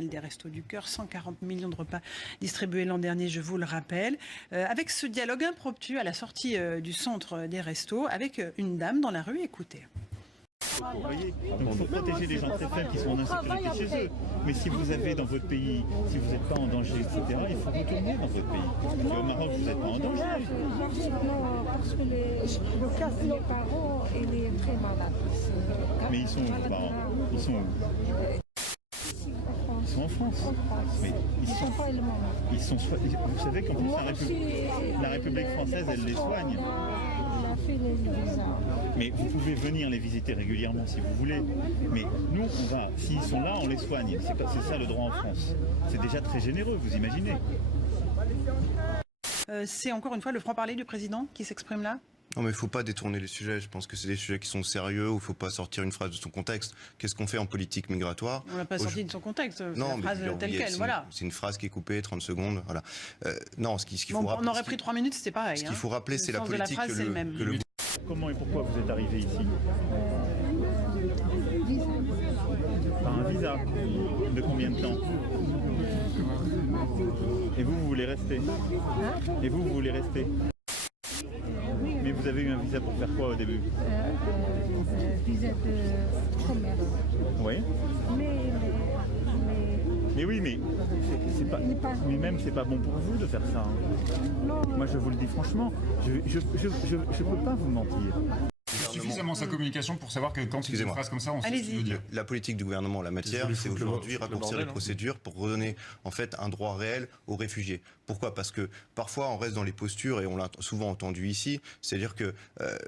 Des Restos du Cœur, 140 millions de repas distribués l'an dernier, je vous le rappelle. Avec ce dialogue impromptu à la sortie du centre des restos, avec une dame dans la rue, écoutez. Vous voyez, donc il faut protéger les gens très faibles qui sont en insécurité chez eux. Mais si vous avez dans votre pays, si vous n'êtes pas en danger, etc., il faut retourner dans votre pays. Et au Maroc, vous n'êtes pas en danger. Non, parce que le cas de mes parents, il est très malade. Mais ils sont où, vos parents? Ils sont où? Ils sont en France. Mais ils sont vous savez qu'en plus la République française, elle les soigne. Mais vous pouvez venir les visiter régulièrement si vous voulez. Mais nous, s'ils sont là, on les soigne. C'est ça le droit en France. C'est déjà très généreux, vous imaginez. C'est encore une fois le franc-parler du président qui s'exprime là? Non mais il ne faut pas détourner les sujets, je pense que c'est des sujets qui sont sérieux, où il ne faut pas sortir une phrase de son contexte. Qu'est-ce qu'on fait en politique migratoire? On l'a pas sorti de son contexte, non, la phrase telle quelle, voilà. C'est une phrase qui est coupée, 30 secondes, voilà. Non, ce qu'il faut bon, rappeler... On aurait pris 3 minutes, c'était pareil. Ce qu'il faut rappeler, c'est la politique que le... Comment et pourquoi vous êtes arrivé ici? Par un visa. De combien de temps? Et vous voulez rester? Et vous voulez rester? Mais vous avez eu un visa pour faire quoi au début? Visa de commerce. Oui. Mais oui, mais c'est pas. Mais même c'est pas bon pour vous de faire ça. Hein. Non. Moi je vous le dis franchement, je peux pas vous mentir. Suffisamment sa communication pour savoir que quand il dit une phrase comme ça, on sait ce qu'il veut dire. La politique du gouvernement en la matière, c'est aujourd'hui raccourcir les procédures pour redonner en fait un droit réel aux réfugiés. Pourquoi? Parce que parfois on reste dans les postures, et on l'a souvent entendu ici, c'est-à-dire que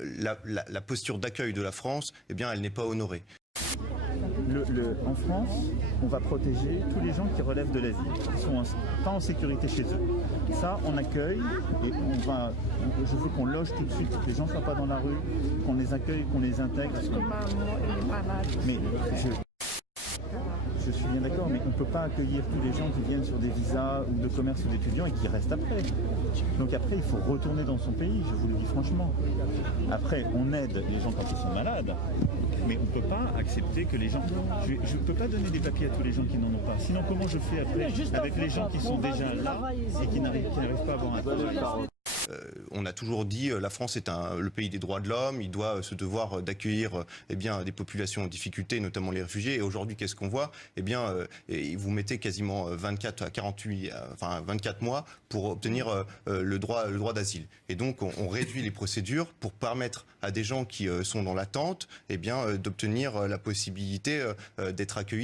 la posture d'accueil de la France, eh bien, elle n'est pas honorée. En France, on va protéger tous les gens qui relèvent de l'asile, qui sont pas en sécurité chez eux. Ça, on accueille et je veux qu'on loge tout de suite, que les gens ne soient pas dans la rue, qu'on les accueille, qu'on les intègre. Parce que maman, elle est malade. Mais je suis bien d'accord, mais on ne peut pas accueillir tous les gens qui viennent sur des visas ou de commerce ou d'étudiants et qui restent après. Donc après, il faut retourner dans son pays, je vous le dis franchement. Après, on aide les gens quand ils sont malades, mais on ne peut pas accepter que les gens... Je ne peux pas donner des papiers à tous les gens qui n'en ont pas. Sinon, comment je fais après avec les gens qui sont déjà là et qui n'arrivent pas à avoir un travail? On a toujours dit la France est le pays des droits de l'homme, il doit se devoir d'accueillir des populations en difficulté, notamment les réfugiés. Et aujourd'hui, qu'est-ce qu'on voit? Eh bien, vous mettez quasiment 24 à 24 mois pour obtenir le droit d'asile. Et donc, on réduit les procédures pour permettre à des gens qui sont dans l'attente d'obtenir la possibilité d'être accueillis.